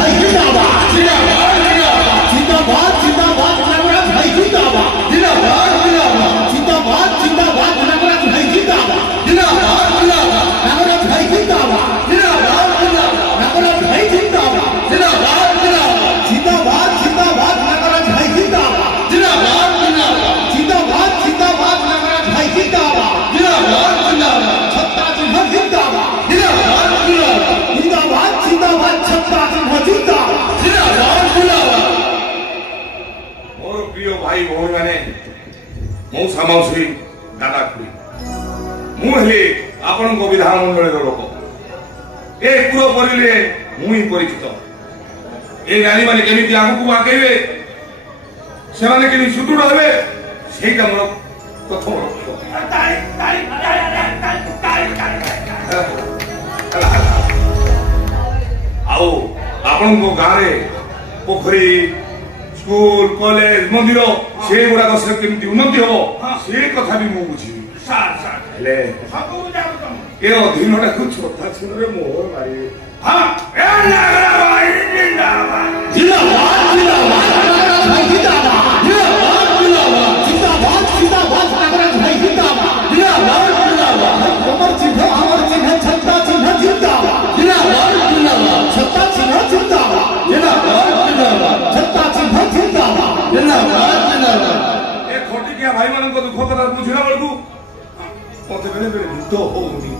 भाई जिंदाबाद जिंदाबाद जिंदाबाद नागराज भाई जिंदाबाद जिंदाबाद जिंदाबाद जिंदाबाद नागराज भाई जिंदाबाद जिंदाबाद नागराज भाई जिंदाबाद जिंदाबाद नागराज भाई जिंदाबाद जिंदाबाद जिंदाबाद जिंदाबाद नागराज भाई जिंदाबाद जिंदाबाद जिंदाबाद जिंदाबाद नागराज भाई जिंदाबाद जिंदाबाद छत्ता सिंह जिंदाबाद जिंदाबाद जिंदाबाद जिंदाबाद छत्ता सिंह जिंदाबाद जिंदाबाद मोर प्रिय भाई भौणी माने मौसा माउसी दादा खुड़ी मु हेले आपण को विधानमंडल लोक ए पूरा परिले मुई परिचित ए नारी माने केमिति आगु आगेबे से माने केनि सुदृढ़ हेबे सेटा मोर प्रथम लक्ष्य आओ आपण को गारे पोखरी स्कूल कॉलेज मंदिर से गुड़ाक से केमती उन्नति हो से कथा भी मु बुझी हेले ए अधीनटा को छोटा छिनरे मोहर मारी हां ए नागरा भाई जिंदाबाद जिंदाबाद जिंदाबाद भाई जिंदाबाद जिंदाबाद जिंदाबाद नागराज भाई जिंदाबाद जिंदाबाद अमर चिन्ह छत्ता चिन्ह जिंदाबाद जिंदाबाद छत्ता चिन्ह जिंदाबाद जिंदाबाद छत्ता चिन्ह जिंदाबाद जिंदाबाद ए खोटी क्या भाई मान को दुख कथा बुझिला बळकू मते बेले बेले निद होउनी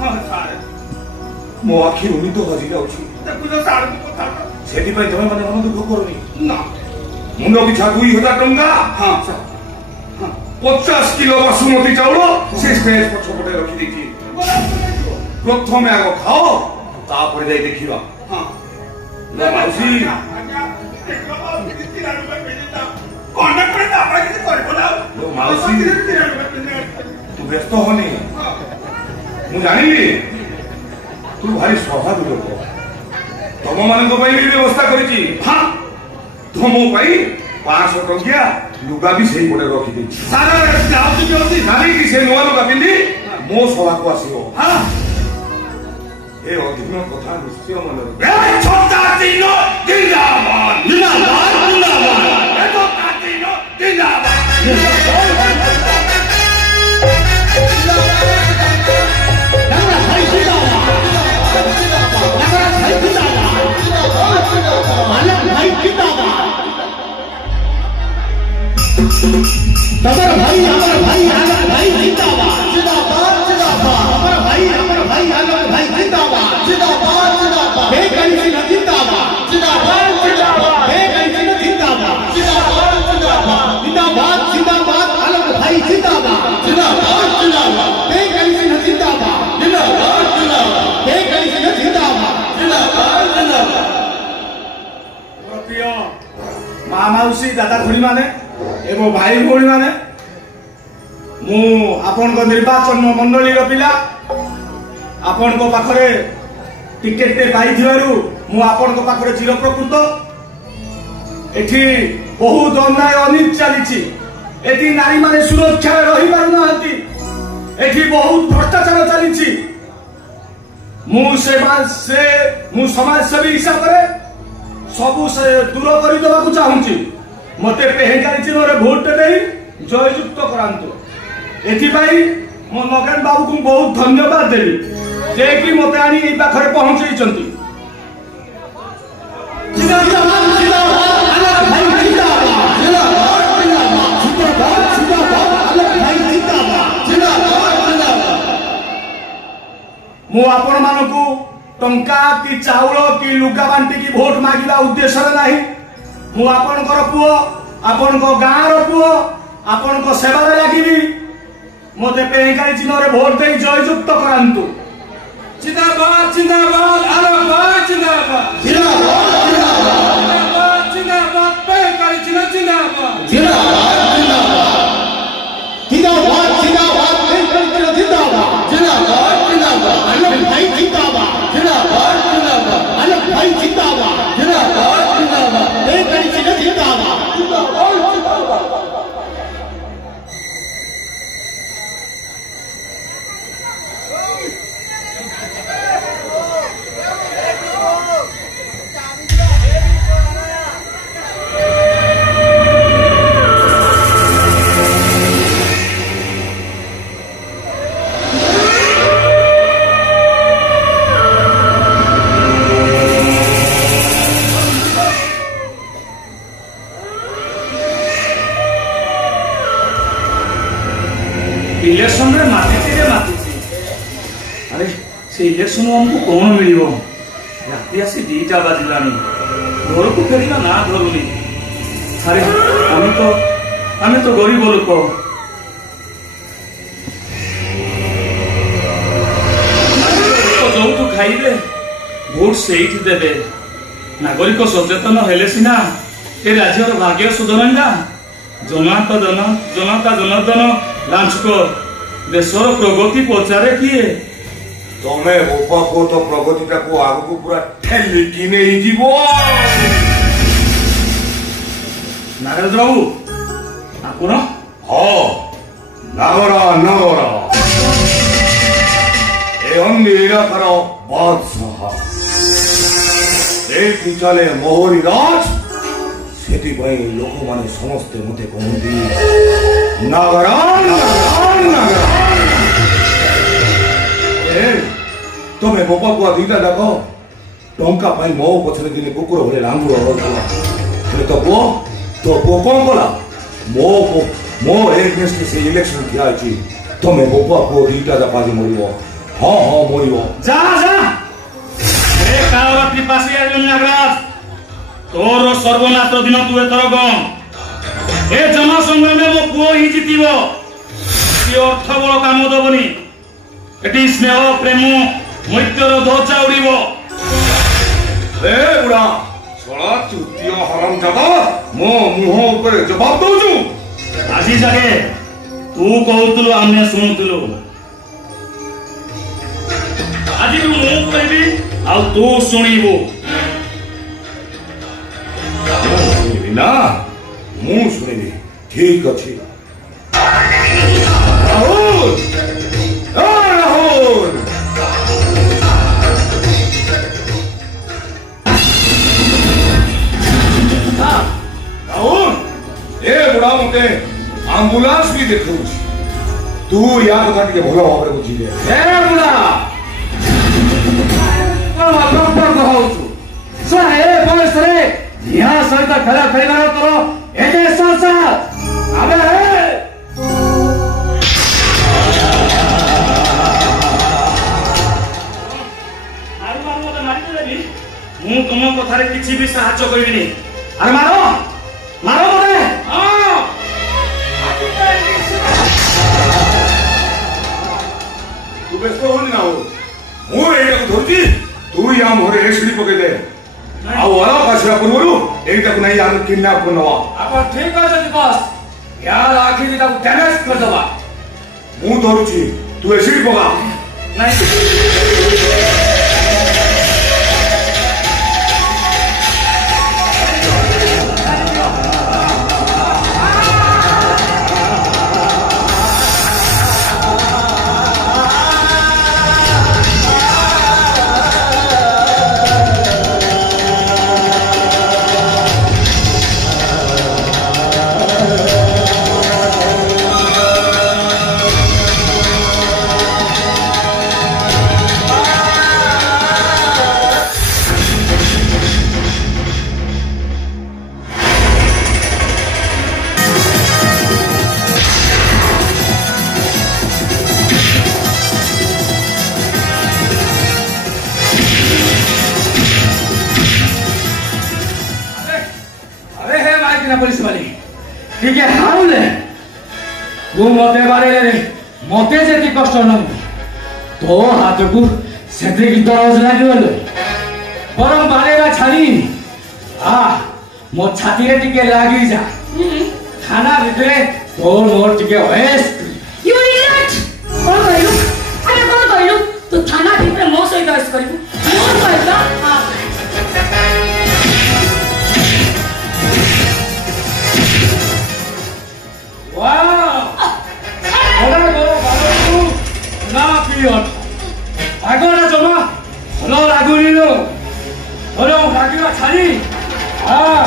हां सारे मो आखि निद हजी जाउछि ताकु जो सार कथा सेति पई तमे माने मन दुख करनी ना मुंड पिछा 2000 टंका हां 50 किलो बासमती चाउल से स्टेज पछपटे रखी देखी प्रथमे आगो खाओ तापर जाई देखिबा हां माउसी माउसी तू व्यस्त होनी मु जानिली तू भारी स्वाभाविक लोक तुम मान व्यवस्था करी हाँ तुम 500 टंकिया लुगा भी सही पड़े रखी दी सारा से नुआ लुगा पिंधि मो सभा को आसो हाँ ए अधीन कथा निश्चय मन छत्ता चिन्ह जिंदाबाद जिंदाबाद जिंदाबाद अमर भाई आनंद भाई जिंदाबाद जिंदाबाद जिंदाबाद अमर भाई आनंद भाई जिंदाबाद जिंदाबाद जिंदाबाद हे कलिसिन जिंदाबाद जिंदाबाद जिंदाबाद हे कलिसिन जिंदाबाद जिंदाबाद जिंदाबाद जिंदाबाद जिंदाबाद आनंद भाई जिंदाबाद जिंदाबाद जिंदाबाद हे कलिसिन जिंदाबाद जिंदाबाद जिंदाबाद हे कलिसिन जिंदाबाद जिंदाबाद जिंदाबाद प्रिय माँ मौसी दादा खुड़ी माने एवं भाई भौणी माने मु आपण को निर्वाचन मंडली पिला आपण को पाखरे टिकेट पाई मु आपण को पाखरे चिरप्रकृत एठी बहुत अन्याय अनित चली एठी नारी माने सुरक्षा रही पारु नाहंती एठी बहुत भ्रष्टाचार चली मु समाज सेवी हिसाब से सबू से दूर कर चाहूँगी मते पेहकारी चिन्ह भोट दे जययुक्त करांतु एथिपाई मो नगेन बाबू को बहुत धन्यवाद देवी जे कि मते आनी ए पाखरे पहुंचैचंती जिंदाबाद जिंदाबाद अलग भाई जिंदाबाद जिंदाबाद जिंदाबाद जिंदाबाद अलग भाई जिंदाबाद जिंदाबाद जिंदाबाद मु आपण मानकू टंका की चाउल की लुगा बांटी की भोट मागिबा उद्देश्य नाही मु आपणकर पुओ आपण गाँव पुओ आपण सेवा लगी मते पेहकारी चिन्ह भोट दे जययुक्त करांतु जिंदाबाद जिंदाबाद अलग भाई जिंदाबाद जिंदाबाद जिंदाबाद जिंदाबाद पेहकारी चिन्ह जिंदाबाद जिंदाबाद जिंदाबाद जिंदाबाद पेहकारी चिन्ह जिंदाबाद जिंदाबाद जिंदाबाद अलग भाई जिंदाबाद जिंदाबाद जिंदाबाद अलग भाई जिंदाबाद जिंदाबाद जिंदाबाद पेहकारी चिन्ह जिंदाबाद जिंदाबाद जिंदाबाद हमको कौन मिल राति आसी 2टा बाजिलानी घर को फेरिया ना धरुनी अरे आम तो गरीब लोक जो खाइबे भोट से देवे नागरिक सचेतन हेले सीना ए राज्यर भाग्य सुधरंगा जनता जनार्दन लांचकर देशर प्रगति पचारे किए तमे बापा को तो प्रगति को आग को पूरा ठेली की नहीं जीव नागराज बाबू आपण हाँ नागरा नागरा एवं इलाकार बादशाह एठी चले मोहरी राज सेठी भाई लोक माने समस्ते मते कहती नागरा नागरा नागरा तमें बापा को दीटा डाक टंका मो पछरे दिन कुकुर भले लांगुड़ तो पुओ कौन कला मो एगेन्स्ट से इलेक्शन ठिया अछि तमें बापा को दीटा जाका जे मरिबो हाँ हाँ मरिबो जा जा ए कावती पासी आइल नागराज तोर सर्वनाश दिन तू एतर गम ए जन संग्राम मो पुओ ही जितिबो कि अर्थ बल काम दबनी एटी स्नेह प्रेम मैत्र ध्वजा उड़ीबो ए बुढ़ा छोड़ा चुतिया हराम जादा मो मुह ऊपर जवाब दउछु आजी जागे तू कहतुलु आमे सुनुतुलु आज तू मु कहबी आ तू सुनिबो ना मु सुनिबी ठीक अछि राहुल राहुल राहुल ए बुढ़ा मते एम्बुलेंस भी देखौ तू या कथा के भलो भाव रे बुझी ले ए बुढ़ा प्रॉपर कहउछु सहे बयस रे यहाँ सहित खेला खेलिबार तोर एते संसार अबे मु तुम कथारे किछि भी सहायता करिबिनी अरे मारो मारो मते हां तू व्यस्त होनी ना हो मु एटा को धरती तू या मोरे एसिडी पके दे आ वाला पाछरा पुरवरु एटा को नहीं यार किडनैप करनवा आप ठीक है जी बॉस यार आखिर इटा को डैमेज कर दबा मु धरुची तू एसिडी पका नहीं पुलिस वाली ठीक है हाउले तू मते बारे रे मते जेती कष्ट न तो हाथ को सेते की दरज लागिवल परम बारेगा छानी आ मो छाती रे टिके लागी जा खाना भितरे तो मोर टिके होएस यू इडियट कोन कहिलु अरे कोन कहिलु तू थाना भितरे मो सहित आइस करिबु मोर कहला हां आगोरा जमा हलो लागुनिनो हलो लागिवा छानी हां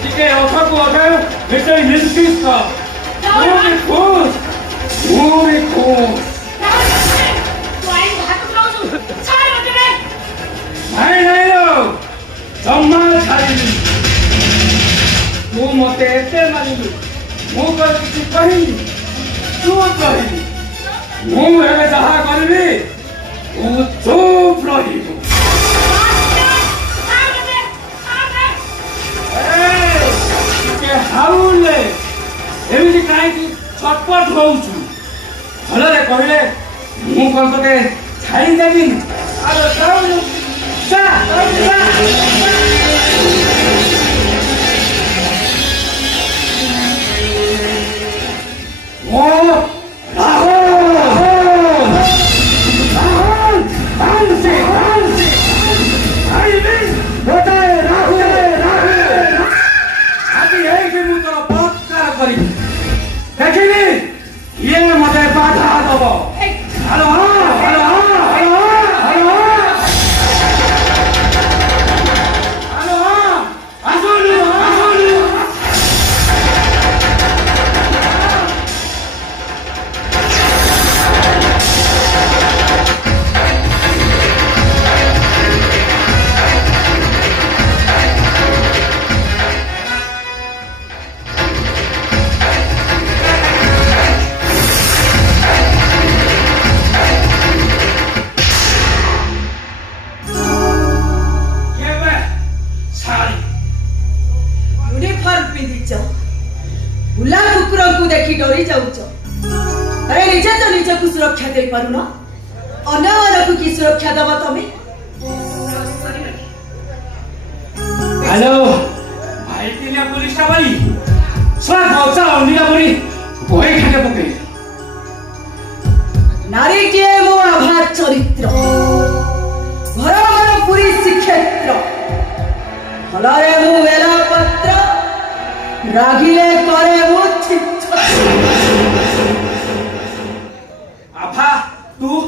टिके ओठा को ओठायो बेटे हिलकिस का ओरे खुश तू आई हाथ उठाऊ छाड़ मत रे नहीं लो जम्मा छाड़ी तू मते एते मानिलु मु को किछि कहि तू कहि मु हेले जहा करबी तू चुप रहिबु के हाउले एमिति काहेकि छटपट होउछु भलरे कहिले मु कोन तके छाई देबी अरे जाऊ जा ओ ये मते बाधा दबो hello hello hello hello hello आसुलु आसुलु भुला कुकुर को देखी डरी जाऊच अरे निजे तो निज को सुरक्षा दे पारुन अन्य को की सुरक्षा दब तमे हेलो भाई तिनिया पुलिस का बनी स्वाद होचा ओनिया बनी भय खाके पके नारी के मो आभार चरित्र घर घर पुरी श्रीक्षेत्र भलरे मु वेला पत्र रागिले करे मु आभा तू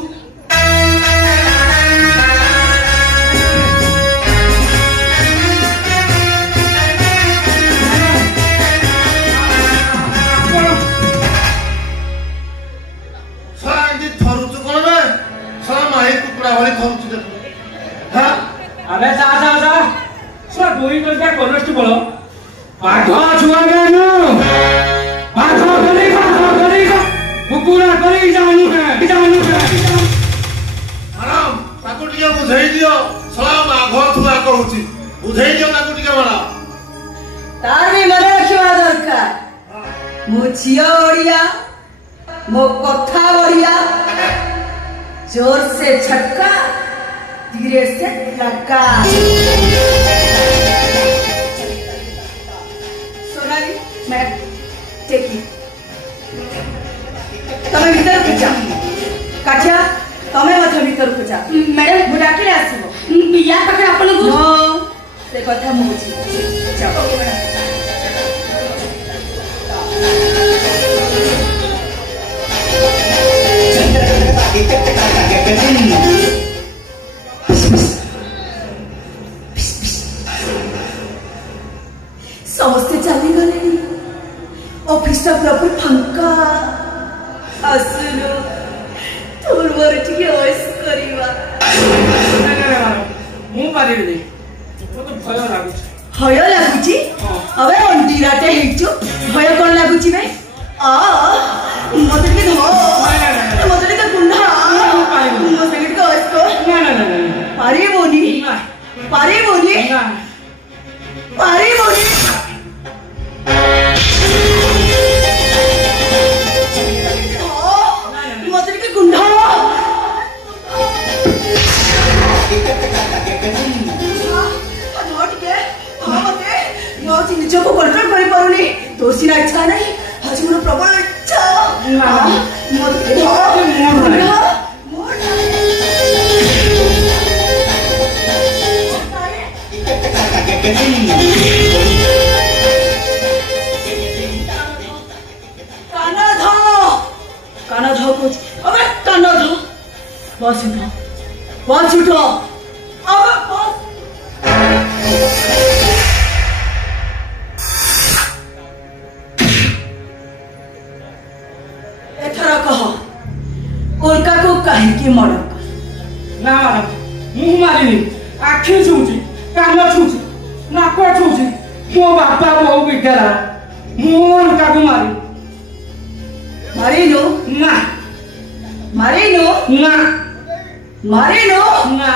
अरे जा जा जा सर बोई कर क्या कॉलेज बोलो पाठो छुआ बेनु पाठो करेगा कुकुरा करी जानु है आराम ताको टिके बुझाई दियो सलाम आघो छुआ कहूची बुझाई दियो ताको टिके बड़ा तार भी मन रखिवा दरकार मो झियो ओडिया मो कथा ओडिया जोर से झटका धीरे से लगा सोनाली मैं टेकी तमे भीतर को जा काठिया तमे मध्य भीतर को जा मैडम मु डाकिले आसीबो या पाखे आपन को नो से कथा मु बुझी जाओ समस्ते चली गले ऑफिस टा प्रॉपर फंका आसुनो तोर वर टिके वॉइस करिवा मु पारिबे तो भय लागु भय लागुची अबे अंडीराटे हेचो भय कोन लागुची बे आ मते के धो मते के गुंडा मो संगीत को वॉइस को पारिबोनी पारिबोनी पारिबोनी मते के गुंडा निजको कंट्रोल कर पारुनी तो सिना इच्छा नहीं आज मोर प्रबल इच्छा काना धो कुछ अबे काना धो बस उठो अबे बस एथरा कह उल्का को कहे कि मरक ना मुह मारिनी आखि छुची कान छुची नाक छुची मो बापा बो बिचारा मोर का मारी मारिनो ना मारिनो ना मारे नो ना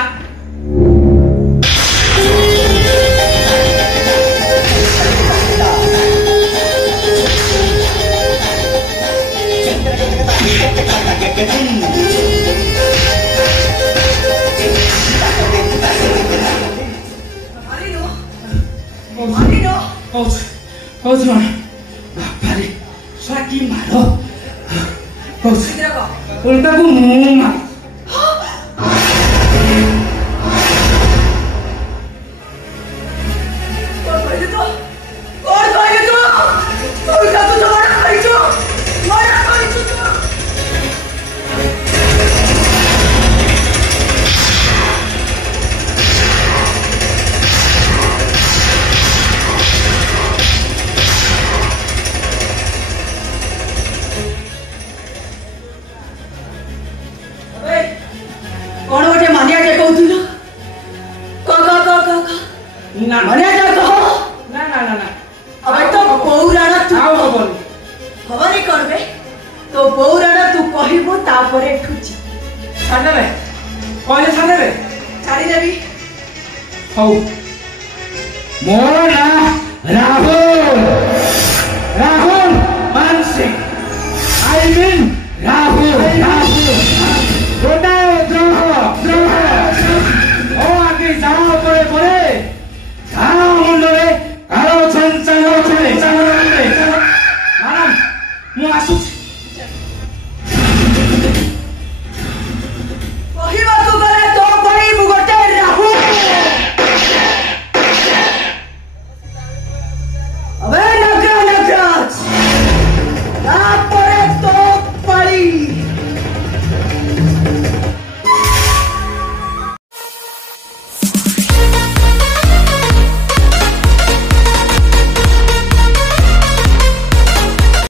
कौन बापारे स्वाटी मारो उल्टा को मुंह मार Rahul Mansingh. I mean Rahul.